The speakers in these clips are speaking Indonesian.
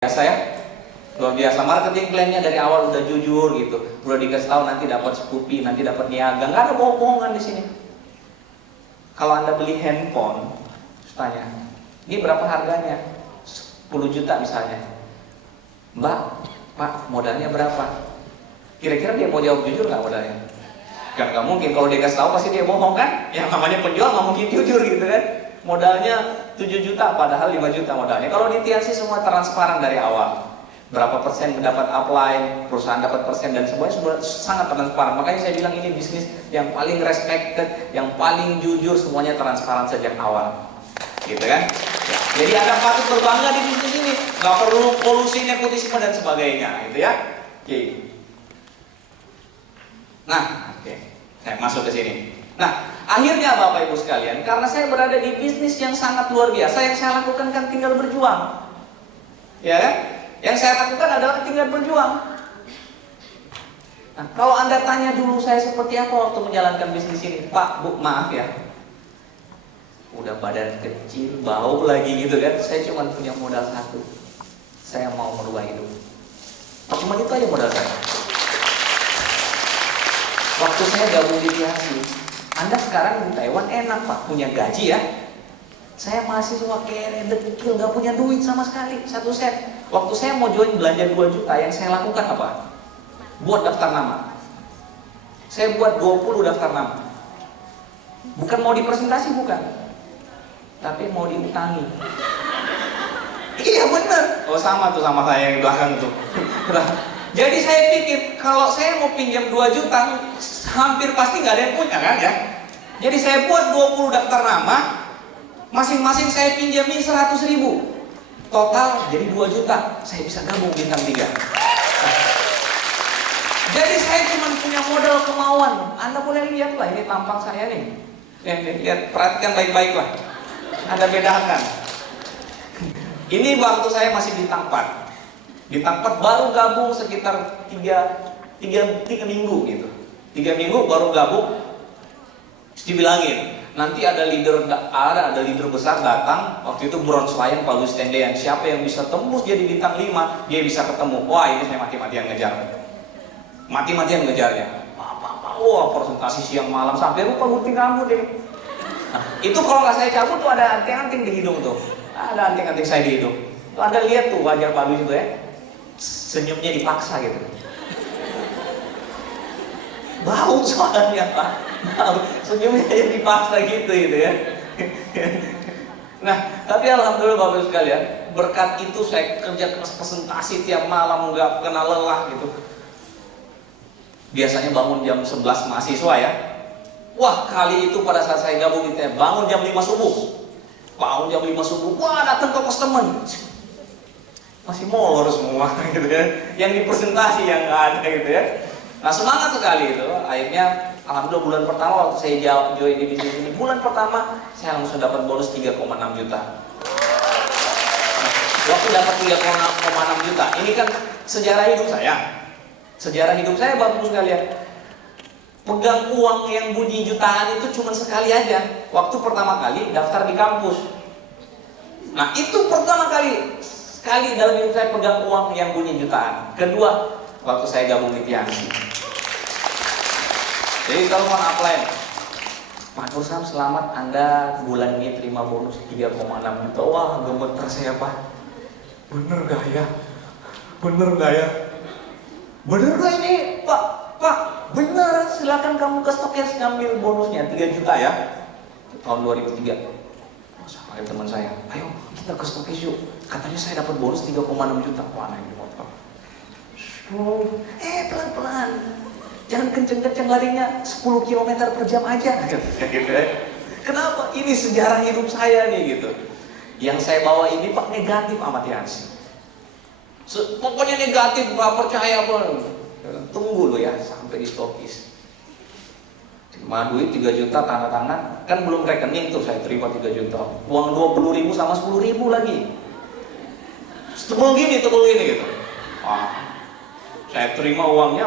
biasa ya, luar biasa. Marketing plannya dari awal udah jujur gitu, udah dikasih tahu nanti dapat Scoopy, nanti dapat Niaga, nggak ada bohong-bohongan di sini. Kalau Anda beli handphone, tanya, ini berapa harganya? 10 juta misalnya. Mbak, Pak, modalnya berapa? Kira-kira dia mau jawab jujur nggak modalnya? Nggak mungkin. Kalau dia kasih tahu pasti dia bohong kan? Yang namanya penjual nggak mungkin jujur gitu kan? Modalnya 7 juta padahal 5 juta modalnya. Kalau di Tiansi semua transparan dari awal. Berapa persen mendapat upline, perusahaan dapat persen, dan semuanya sudah sangat transparan. Makanya saya bilang ini bisnis yang paling respected, yang paling jujur, semuanya transparan sejak awal. Gitu kan? Ya. Jadi Anda patut berbangga di bisnis ini. Nggak perlu kolusi, nepotisme dan sebagainya, gitu ya. Oke. Nah, oke. Saya masuk ke sini. Nah, akhirnya Bapak Ibu sekalian, karena saya berada di bisnis yang sangat luar biasa, yang saya lakukan kan tinggal berjuang. Ya kan? Yang saya lakukan adalah tinggal berjuang. Nah, kalau Anda tanya dulu saya seperti apa waktu menjalankan bisnis ini, Pak, Bu, maaf ya, udah badan kecil, bau lagi gitu kan, saya cuma punya modal satu, saya mau merubah hidup. Cuma itu aja modal saya. Waktu saya gabung di Tiansi, Anda sekarang di Taiwan enak Pak, punya gaji ya. Saya mahasiswa kere, dekil, gak punya duit sama sekali, 1 sen. Waktu saya mau join belanja 2 juta, yang saya lakukan apa? Buat daftar nama. Saya buat 20 daftar nama. Bukan mau dipresentasi, bukan. Tapi mau diutangi. Iya bener. Oh sama tuh sama saya yang di belakang tuh. Jadi saya pikir, kalau saya mau pinjam 2 juta, hampir pasti gak ada yang punya kan ya. Jadi saya buat 20 daftar nama, masing-masing saya pinjamin 100.000. Total jadi 2 juta. Saya bisa gabung bintang 3. Jadi saya cuma punya modal kemauan. Anda boleh lihat lah, ini tampang saya nih. Lihat, perhatikan baik-baik lah. Anda bedakan. Ini waktu saya masih di Tangpat. Di Tangpat baru gabung sekitar 3 minggu gitu. 3 minggu baru gabung. Terus dibilangin, nanti ada leader besar datang. Waktu itu bronze lion Pak Luis Tendean. Siapa yang bisa tembus jadi bintang 5, dia bisa ketemu. Wah, ini saya mati-matian ngejar. Mati-matian ngejarnya. Wah, presentasi siang malam sampai lupa gunting rambut deh. Nah, itu kalau nggak saya cabut tuh ada anting-anting di hidung tuh. Ada anting-anting saya di hidung. Tuh Anda lihat tuh wajah Pak Luis itu ya. Senyumnya dipaksa gitu. Bau soalnya Pak. Senyumnya dipaksa gitu ya. Nah, tapi alhamdulillah Bapak Ibu sekalian, berkat itu saya kerja keras presentasi tiap malam nggak kena lelah gitu. Biasanya bangun jam 11 mahasiswa ya. Wah, kali itu pada saat saya gabung di TM, bangun jam 5 subuh. Bangun jam 5 subuh, wah datang ke customer. Masih molor semua gitu ya. Yang di presentasi yang nggak ada gitu ya. Nah, semangat sekali itu. Akhirnya alhamdulillah bulan pertama waktu saya join di bisnis ini, bulan pertama saya langsung dapat bonus 3,6 juta. Nah, waktu dapat 3,6 juta, ini kan sejarah hidup saya. Sejarah hidup saya Bapak Ibu sekalian. Pegang uang yang bunyi jutaan itu cuma sekali aja. Waktu pertama kali daftar di kampus. Nah, itu pertama kali dalam hidup saya pegang uang yang bunyi jutaan. Kedua, waktu saya gabung di Tiansi. Jadi kalau mau apply, Pak Nursam selamat Anda bulan ini terima bonus 3,6 juta. Wah, gemeter saya Pak. Bener gak ya? Bener gak ya? Bener gak ini Pak? Pak, bener, silakan kamu ke Stokers ngambil bonusnya 3 juta ya. Tahun 2003. Sama teman saya, ayo kita ke Stokers yuk. Katanya saya dapat bonus 3,6 juta. Wah, naik motor. Pelan-pelan. Jangan kenceng-kenceng larinya, 10 km per jam aja. Kenapa? Ini sejarah hidup saya nih gitu. Yang saya bawa ini Pak negatif amat Tiansi. Pokoknya negatif, gak percaya pun. Tunggu lo ya sampai di Stokis. Cuma duit 3 juta tanda tangan, kan belum rekening tuh saya terima 3 juta. Uang 20.000 sama 10.000 lagi. Tebel gini gitu. Saya terima uangnya,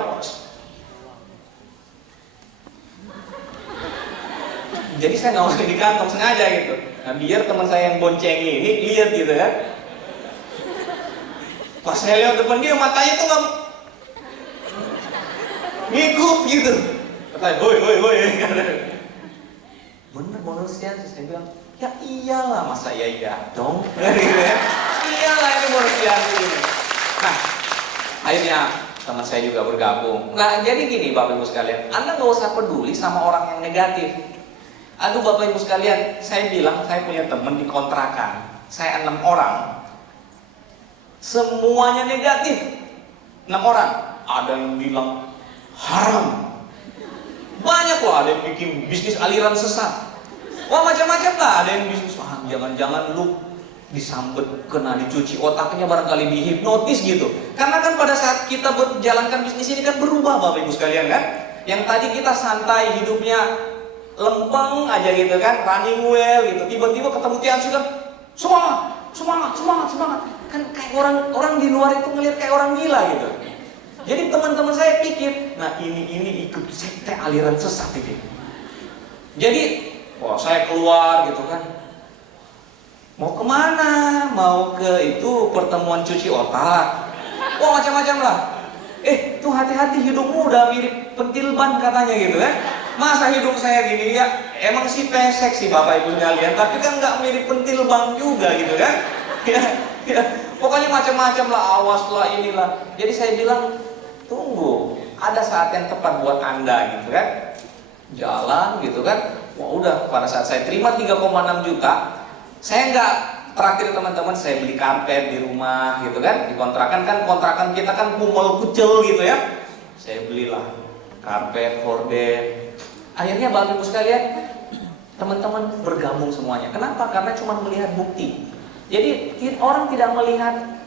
jadi saya nggak usah di kantong sengaja gitu. Nah, biar teman saya yang bonceng ini lihat gitu ya. Pas saya lihat depan dia, matanya tuh nggak ngikup gitu. Katanya, hoi. Bener bonusnya, saya bilang, ya iyalah, masa iya dong, gitu ya. Iyalah ini bonusnya gitu. Nah, akhirnya teman saya juga bergabung. Nah, jadi gini Bapak Ibu sekalian, Anda nggak usah peduli sama orang yang negatif. Aduh Bapak Ibu sekalian, saya bilang saya punya teman di kontrakan, saya 6 orang, semuanya negatif. 6 orang, ada yang bilang haram, banyak loh, ada yang bikin bisnis aliran sesat, wah macam-macam lah, ada yang bisnis, jangan-jangan lu disambet, kena dicuci otaknya, barangkali dihipnotis gitu. Karena kan pada saat kita menjalankan bisnis ini kan berubah Bapak Ibu sekalian kan. Yang tadi kita santai hidupnya, lempeng aja gitu kan, running well gitu, tiba-tiba ketemu Tiansi kan semangat kan, kayak orang di luar itu ngelihat kayak orang gila gitu. Jadi teman-teman saya pikir, nah ini ikut sekte aliran sesat ini. Jadi wah saya keluar gitu kan, mau kemana? Mau ke itu pertemuan cuci otak, wah macam-macam lah. Tuh hati-hati, hidungmu udah mirip pentil ban katanya gitu kan. Masa hidung saya gini ya, emang sih pesek sih Bapak Ibu sekalian, tapi kan nggak mirip pentil ban juga gitu kan. Ya, pokoknya macam-macam lah, awas lah inilah. Jadi saya bilang, tunggu, ada saat yang tepat buat Anda gitu kan. Jalan gitu kan. Wah udah, pada saat saya terima 3,6 juta, saya nggak traktir teman-teman, saya beli karpet di rumah gitu kan. Di kontrakan kan, kontrakan kita kan kumel kucel gitu ya. Saya belilah karpet, horden. Akhirnya Bapak Ibu sekalian, teman-teman bergabung semuanya. Kenapa? Karena cuma melihat bukti. Jadi orang tidak melihat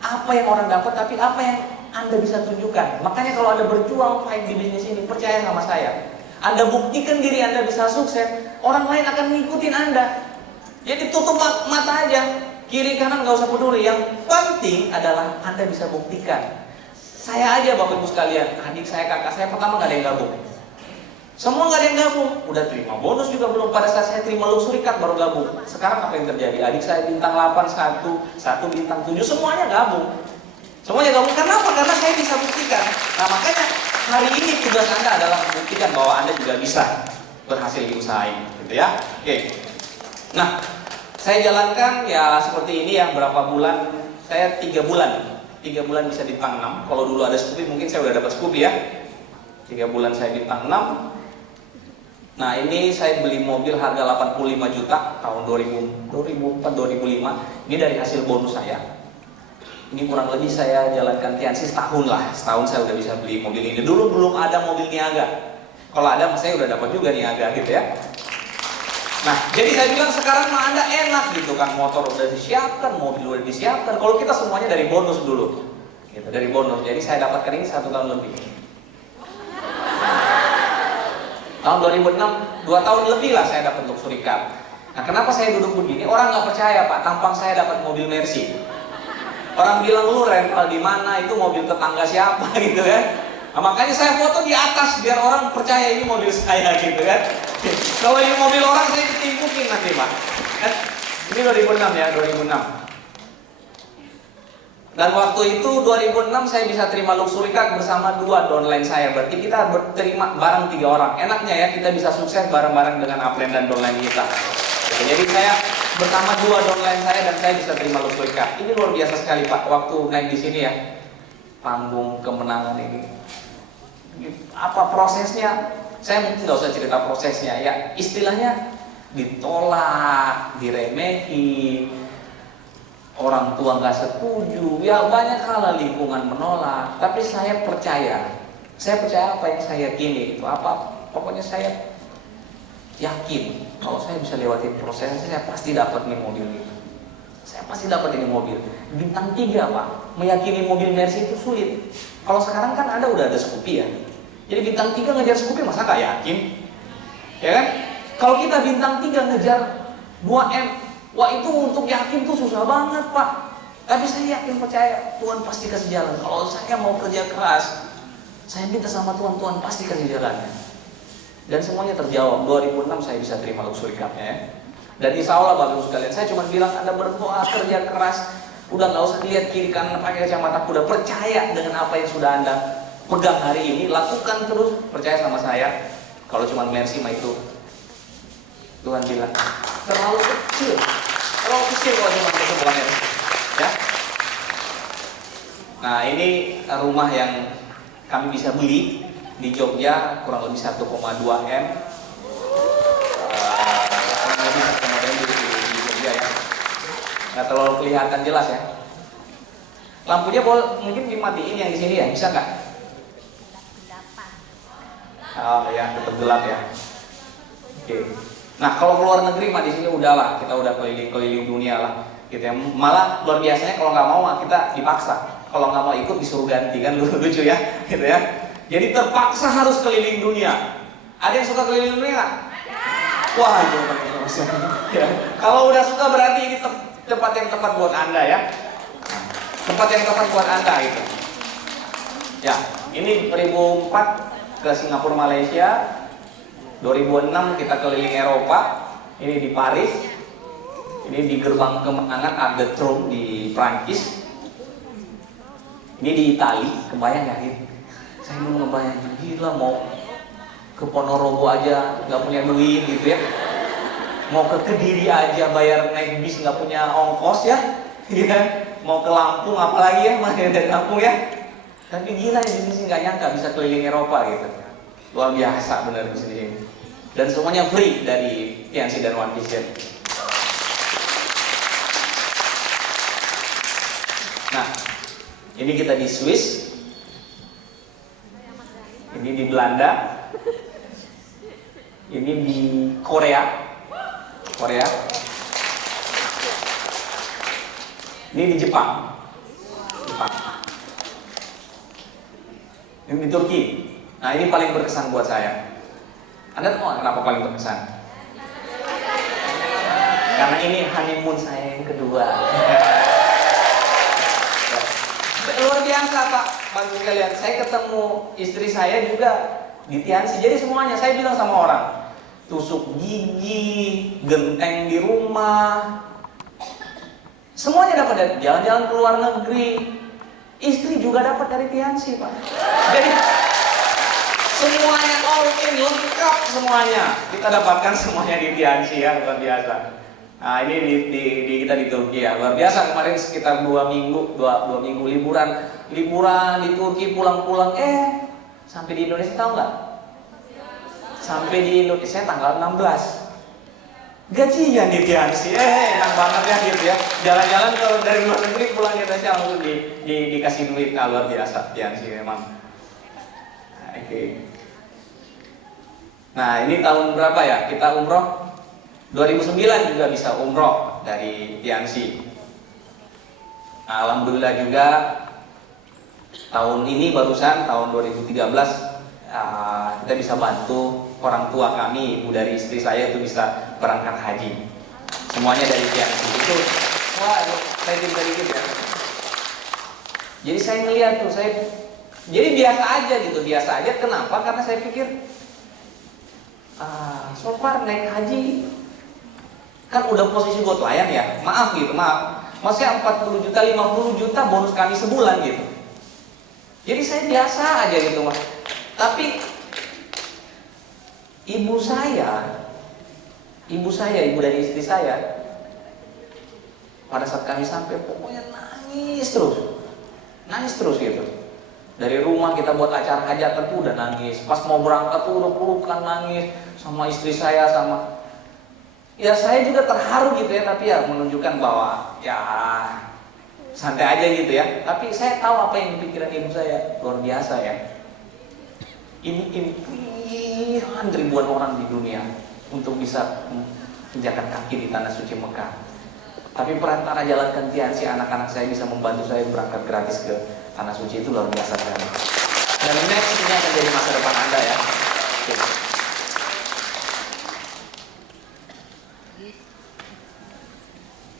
apa yang orang dapat, tapi apa yang Anda bisa tunjukkan. Makanya kalau Anda berjuang fight di bisnis ini, percaya sama saya, Anda buktikan diri Anda bisa sukses, orang lain akan ngikutin Anda. Jadi tutup mata aja, kiri kanan nggak usah peduli. Yang penting adalah Anda bisa buktikan. Saya aja Bapak Ibu sekalian, adik saya, kakak saya pertama nggak ada yang gabung. Semua nggak ada yang gabung, udah terima bonus juga belum. Pada saat saya terima luxury card baru gabung. Sekarang apa yang terjadi? Adik saya bintang 8, satu bintang 7, semuanya gabung. Semuanya gabung, kenapa? Karena saya bisa buktikan. Nah makanya hari ini tugas Anda adalah membuktikan bahwa Anda juga bisa berhasil di usaha ini, gitu ya. Oke. Nah, saya jalankan ya seperti ini ya, berapa bulan? Saya 3 bulan. 3 bulan bisa bintang 6. Kalau dulu ada Scoopy mungkin saya udah dapat Scoopy ya. 3 bulan saya bintang 6. Nah ini saya beli mobil harga 85 juta tahun 2004-2005. Ini dari hasil bonus saya. Ini kurang lebih saya jalankan Tiansi setahun lah. Setahun saya udah bisa beli mobil ini. Dulu belum ada mobil Niaga. Kalau ada saya udah dapat juga Niaga gitu ya. Nah jadi saya bilang sekarang mah Anda enak gitu kan. Motor udah disiapkan, mobil udah disiapkan. Kalau kita semuanya dari bonus dulu gitu, dari bonus. Jadi saya dapatkan ini 1 tahun lebih. Tahun 2006, 2 tahun lebih lah saya dapat luxury car. Nah kenapa saya duduk begini? Orang nggak percaya Pak, tampang saya dapat mobil Mercy. Orang bilang lu rental di mana? Itu mobil tetangga siapa gitu kan? Nah, makanya saya foto di atas biar orang percaya ini mobil saya gitu kan. Kalau ini mobil orang saya ditimpukin nanti Pak. Ini 2006 ya, 2006. Dan waktu itu 2006 saya bisa terima luxury car bersama 2 downline saya. Berarti kita berterima bareng 3 orang. Enaknya ya kita bisa sukses bareng-bareng dengan upline dan downline kita. Jadi saya bersama 2 downline saya dan saya bisa terima luxury car. Ini luar biasa sekali Pak. Waktu naik di sini ya, panggung kemenangan ini. Apa prosesnya? Saya mungkin nggak usah cerita prosesnya ya. Istilahnya ditolak, diremehin, orang tua nggak setuju, ya banyak hal lingkungan menolak. Tapi saya percaya apa yang saya yakini itu apa. Pokoknya saya yakin kalau saya bisa lewatin prosesnya, saya pasti dapat nih mobil itu. Saya pasti dapat ini mobil. Bintang 3 Pak, meyakini mobil Mercy itu sulit. Kalau sekarang kan Anda udah ada Scoopy ya. Jadi bintang 3 ngejar Scoopy masa nggak yakin? Ya kan? Kalau kita bintang 3 ngejar 2M, wah itu untuk yakin tuh susah banget Pak. Tapi saya yakin percaya Tuhan pasti kasih jalan. Kalau saya mau kerja keras, saya minta sama Tuhan, Tuhan pasti kasih jalannya. Dan semuanya terjawab. 2006 saya bisa terima luxury car-nya ya. Dan insya Allah Bapak Ibu sekalian, saya cuma bilang Anda berdoa, kerja keras, Udah nggak usah lihat kiri kanan pakai kacamata kuda, percaya dengan apa yang sudah Anda pegang hari ini, lakukan terus, percaya sama saya. Kalau cuma mercy mah itu Tuhan bilang terlalu kecil kalau cuma kesembuhannya, ya. Nah, ini rumah yang kami bisa beli di Jogja, kurang lebih 1,2 M. Kurang lebih 1,2 M di Jogja, ya. Nggak terlalu kelihatan jelas, ya. Lampunya boleh mungkin dimatiin yang di sini, ya, bisa nggak? Oh ya, tetap gelap, ya. Oke. Nah, kalau keluar negeri mah di sini udahlah, kita udah keliling dunia lah, gitu ya. Malah luar biasanya kalau nggak mau mah kita dipaksa. Kalau nggak mau ikut disuruh ganti, kan lucu, ya, gitu ya. Jadi terpaksa harus keliling dunia. Ada yang suka keliling dunia nggak? Wah, itu ya. Kalau udah suka berarti ini tempat yang tepat buat Anda, ya. Tempat yang tepat buat Anda itu. Ya, ini 2004 ke Singapura, Malaysia. 2006 kita keliling Eropa. Ini di Paris. Ini di gerbang kemenangan Arc de Triomphe di Prancis. Ini di Itali. Kebayang nggak gitu? Saya mau ngebayangin, gila mau ke Ponorogo aja nggak punya duit gitu, ya. Mau ke Kediri aja bayar naik bis nggak punya ongkos, ya. Gitu. Mau ke Lampung apalagi, ya, masih dari Lampung, ya. Tapi gila ya, di sini nggak nyangka bisa keliling Eropa gitu. Luar biasa benar di sini. Dan semuanya free dari Tianxi dan One Vision. Nah, ini kita di Swiss. Ini di Belanda. Ini di Korea. Ini di Jepang. Ini di Turki. Nah, ini paling berkesan buat saya. Anda tahu kenapa paling berkesan? Karena ini honeymoon saya yang kedua. Luar biasa, Pak. Bantu sekalian. Saya ketemu istri saya juga di Tianxi. Jadi semuanya saya bilang sama orang, tusuk gigi, genteng di rumah, semuanya dapat dari jalan-jalan ke luar negeri. Istri juga dapat dari Tianxi, Pak. Jadi semuanya all in, lengkap semuanya. Kita dapatkan semuanya di Tianxi, ya, luar biasa. Nah, ini kita di Turki, ya, luar biasa. Kemarin sekitar 2 minggu liburan di Turki, pulang-pulang sampai di Indonesia, tahu nggak? Sampai di Indonesia tanggal 16. Gajian di Tianxi, enak banget, ya, gitu, ya. Jalan-jalan kalau dari luar negeri pulang ke Indonesia langsung dikasih duit. Luar biasa Tianxi memang. Oke. Nah, ini tahun berapa, ya? Kita umroh 2009 juga bisa umroh dari Tianxi. Nah, alhamdulillah juga tahun ini barusan tahun 2013 kita bisa bantu orang tua kami, ibu dari istri saya itu bisa berangkat haji. Semuanya dari Tianxi. Itu wah, saya cerita dikit, ya. Jadi saya ngeliat tuh, jadi biasa aja gitu, biasa aja. Kenapa? Karena saya pikir so far naik haji kan udah posisi buat pelayan, ya. Maaf. Maksudnya 40 juta, 50 juta bonus kami sebulan gitu. Jadi saya biasa aja gitu, Mas. Tapi ibu dari istri saya, pada saat kami sampai pokoknya nangis terus gitu. Dari rumah kita buat acara hajatan tuh udah nangis. Pas mau berangkat tuh udah pelukan nangis sama istri saya, sama ya saya juga terharu gitu, ya. Tapi ya menunjukkan bahwa ya santai aja gitu, ya. Tapi saya tahu apa yang dipikiran ibu saya, luar biasa, ya. Ini impian ribuan orang di dunia untuk bisa menjakan kaki di tanah suci Mekah. Tapi perantara jalankan Tianxi, anak-anak saya bisa membantu saya berangkat gratis ke tanah suci, itu luar biasa sekali. Dan next ini akan jadi masa depan Anda, ya. Oke.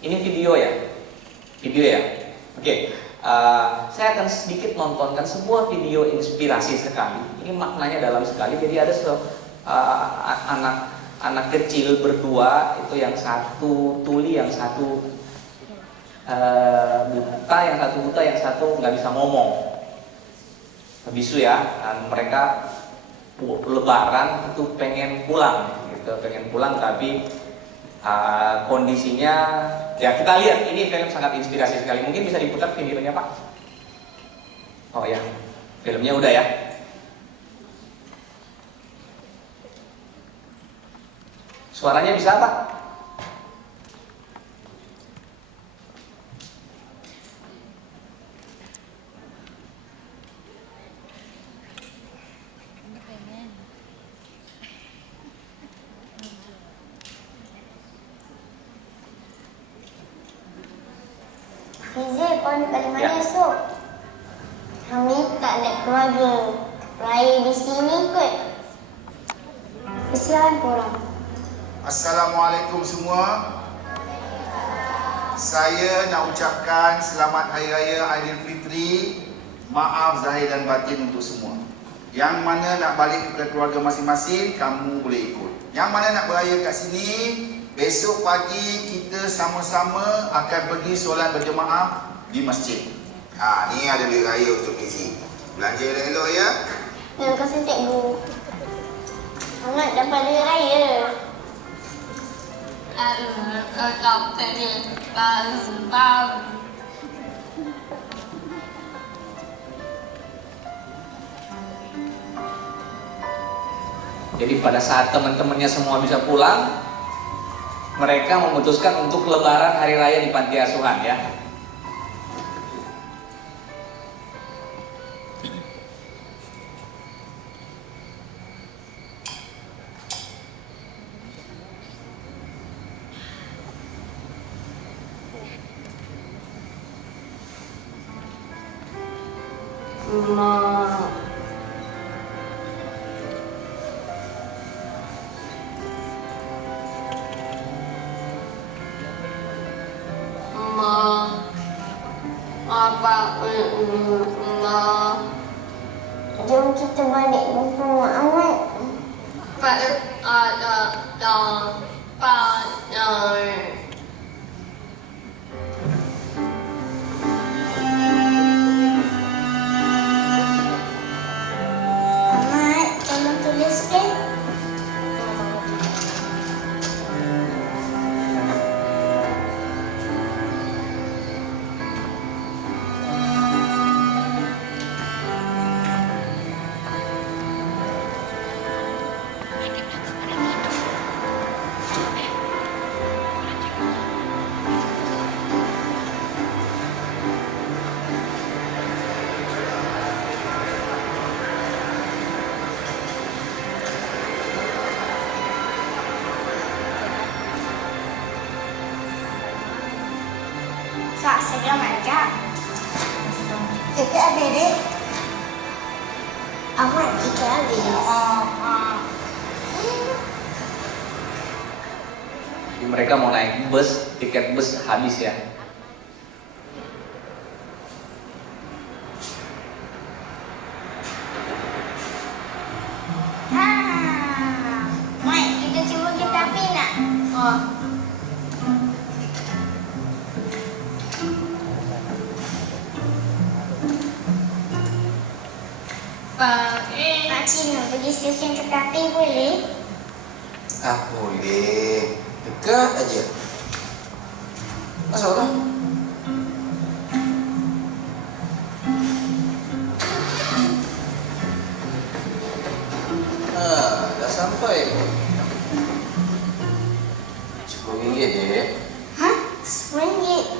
Ini video, ya. Oke. Saya akan sedikit nontonkan sebuah video inspirasi sekali. Ini maknanya dalam sekali. Jadi ada anak kecil berdua, itu yang satu tuli, yang satu buta, yang satu buta, yang satu nggak bisa ngomong. Bisu ya, dan mereka Lebaran itu pengen pulang, gitu, pengen pulang tapi kondisinya ya kita lihat ini film sangat inspirasi sekali. Mungkin bisa diputar videonya Pak. Oh ya, filmnya udah ya. Suaranya bisa Pak? Fizi, kau nak balik mana esok? Kami tak nak keluarga. Raya di sini kot. Kesian korang. Assalamualaikum semua. Saya nak ucapkan selamat Hari Raya Aidilfitri. Maaf zahir dan batin untuk semua. Yang mana nak balik ke keluarga masing-masing, kamu boleh ikut. Yang mana nak beraya kat sini, besok pagi kita sama-sama akan pergi solat berjemaah di masjid. Ni ada duit raya untuk Fizi. Belanja elok-elok ya. Terima kasih cikgu. Amat dapat duit raya. Jadi pada saat teman-temannya semua bisa pulang, mereka memutuskan untuk lebaran hari raya di panti asuhan ya. Jom kita balik bersama Ahmad. Ahmad, tolong tuliskan. Kak, segera macam. Kita ada dek. Ahmad, kita ada. Mereka mau naik bus, tiket bus habis ya. Mai, kita cuba kita api nak? Pak Cina pergi stesen kereta api boleh? Boleh. Dekat aja. Masuk lah. Dah sampai pun. RM10 dek. Hah? RM10?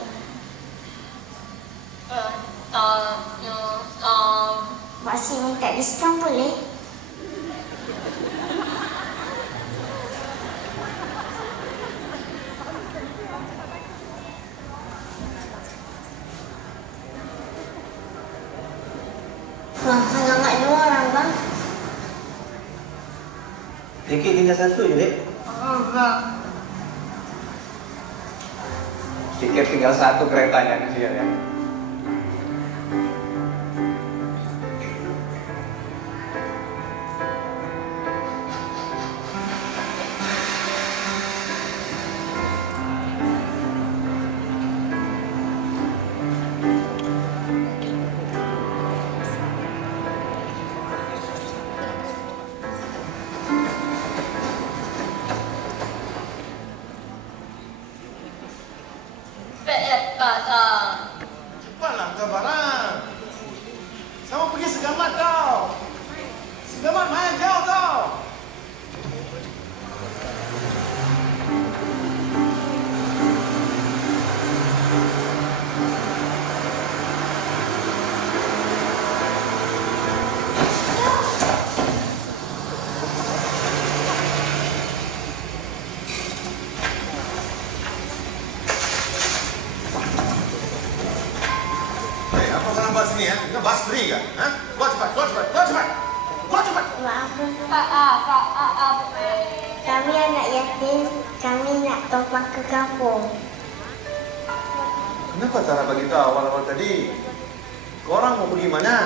Masih minta diskaun boleh? Sangat dua orang bang. Tiket tinggal satu je dek. Tiket tinggal satu keretanya kesian ya. sembarang. Sama pergi Segamat tau. Segamat main jauh tau. Apa orang bahas ini ya? Ini bahas free kan? Hah? Keluar cepat, keluar cepat, keluar cepat. Keluar cepat. Maaf, Pak. Kami anak yatim, kami nak topak ke kampung. Kenapa cara bagi tahu awal-awal tadi? Korang mau pergi mana?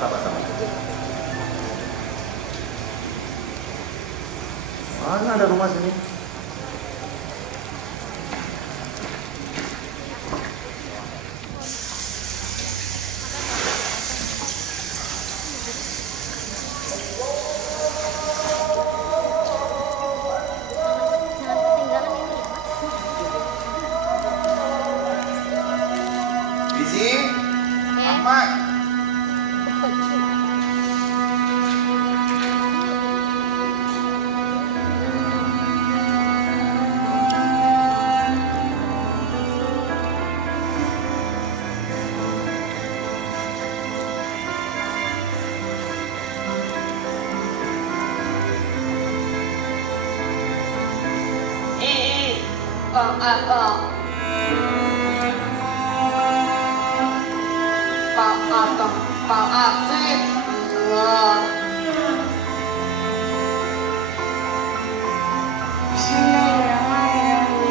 Sabar. Mana ada rumah sini? Bizi, Ahmad. Maaf sih. Bismillahirrahmanirrahim.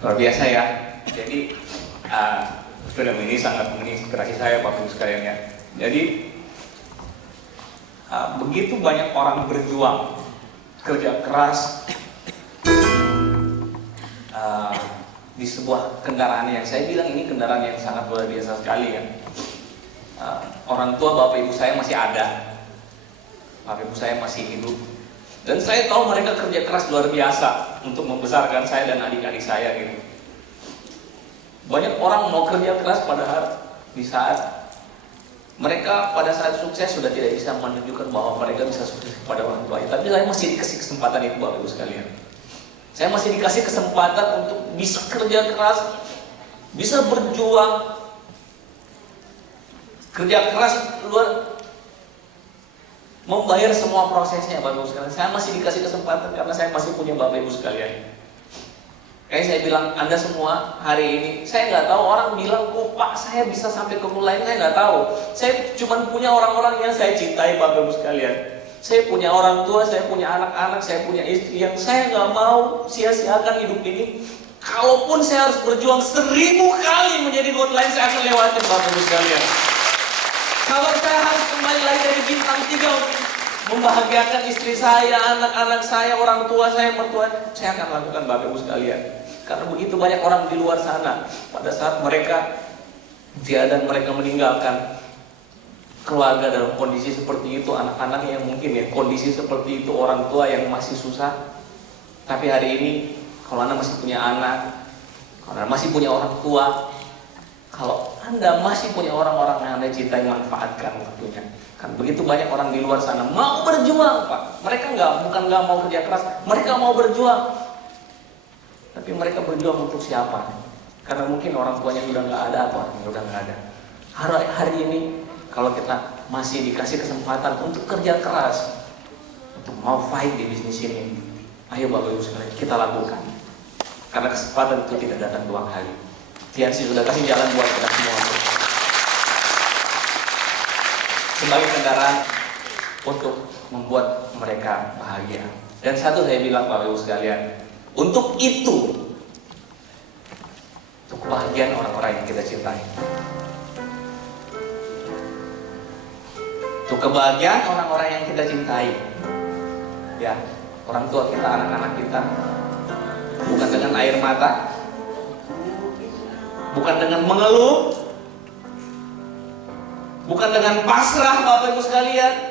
Luar biasa ya. Jadi film ini sangat menginspirasi saya Bapak Ibu sekalian ya. Jadi begitu banyak orang berjuang, kerja keras di sebuah kendaraan yang saya bilang ini kendaraan yang sangat luar biasa sekali ya. Orang tua Bapak Ibu saya masih ada, Bapak Ibu saya masih hidup, dan saya tahu mereka kerja keras luar biasa untuk membesarkan saya dan adik-adik saya gitu. Banyak orang mau kerja keras padahal di saat mereka pada saat sukses sudah tidak bisa menunjukkan bahwa mereka bisa sukses kepada orang tua. Tapi saya masih dikasih kesempatan itu Bapak Ibu sekalian. Saya masih dikasih kesempatan untuk bisa kerja keras, bisa berjuang, kerja keras luar, membayar semua prosesnya Bapak Ibu sekalian. Saya masih dikasih kesempatan karena saya masih punya Bapak Ibu sekalian. Kayak saya bilang, Anda semua hari ini, saya nggak tahu orang bilang, kok Pak saya bisa sampai ke mulai, saya nggak tahu. Saya cuma punya orang-orang yang saya cintai Bapak Ibu sekalian. Saya punya orang tua, saya punya anak-anak, saya punya istri yang saya nggak mau sia-siakan hidup ini. Kalaupun saya harus berjuang 1000 kali menjadi hotline, saya akan lewatin Bapak Ibu sekalian. Kalau saya harus kembali lagi dari bintang 3 untuk membahagiakan istri saya, anak-anak saya, orang tua saya, mertua, saya akan lakukan Bapak Ibu sekalian. Karena begitu banyak orang di luar sana, pada saat mereka tiada dan mereka meninggalkan keluarga dalam kondisi seperti itu, anak-anak yang mungkin ya kondisi seperti itu, orang tua yang masih susah. Tapi hari ini kalau Anda masih punya anak, kalau Anda masih punya orang tua, kalau Anda masih punya orang-orang yang Anda cintai, manfaatkan waktunya. Kan begitu banyak orang di luar sana mau berjuang Pak. Mereka bukan nggak mau kerja keras, mereka mau berjuang. Tapi mereka berjuang untuk siapa? Karena mungkin orang tuanya sudah nggak ada atau orangnya sudah nggak ada. Hari ini kalau kita masih dikasih kesempatan untuk kerja keras, untuk mau fight di bisnis ini, ayo Bapak Ibu sekalian kita lakukan. Karena kesempatan itu tidak datang 2 kali. Tiansi sudah kasih jalan buat kita semua. Sebagai kendaraan untuk membuat mereka bahagia. Dan satu saya bilang Bapak Ibu sekalian, untuk itu, untuk kebahagiaan orang-orang yang kita cintai, Untuk kebahagiaan orang-orang yang kita cintai. Ya, orang tua kita, anak-anak kita. Bukan dengan air mata, bukan dengan mengeluh, bukan dengan pasrah Bapak Ibu sekalian,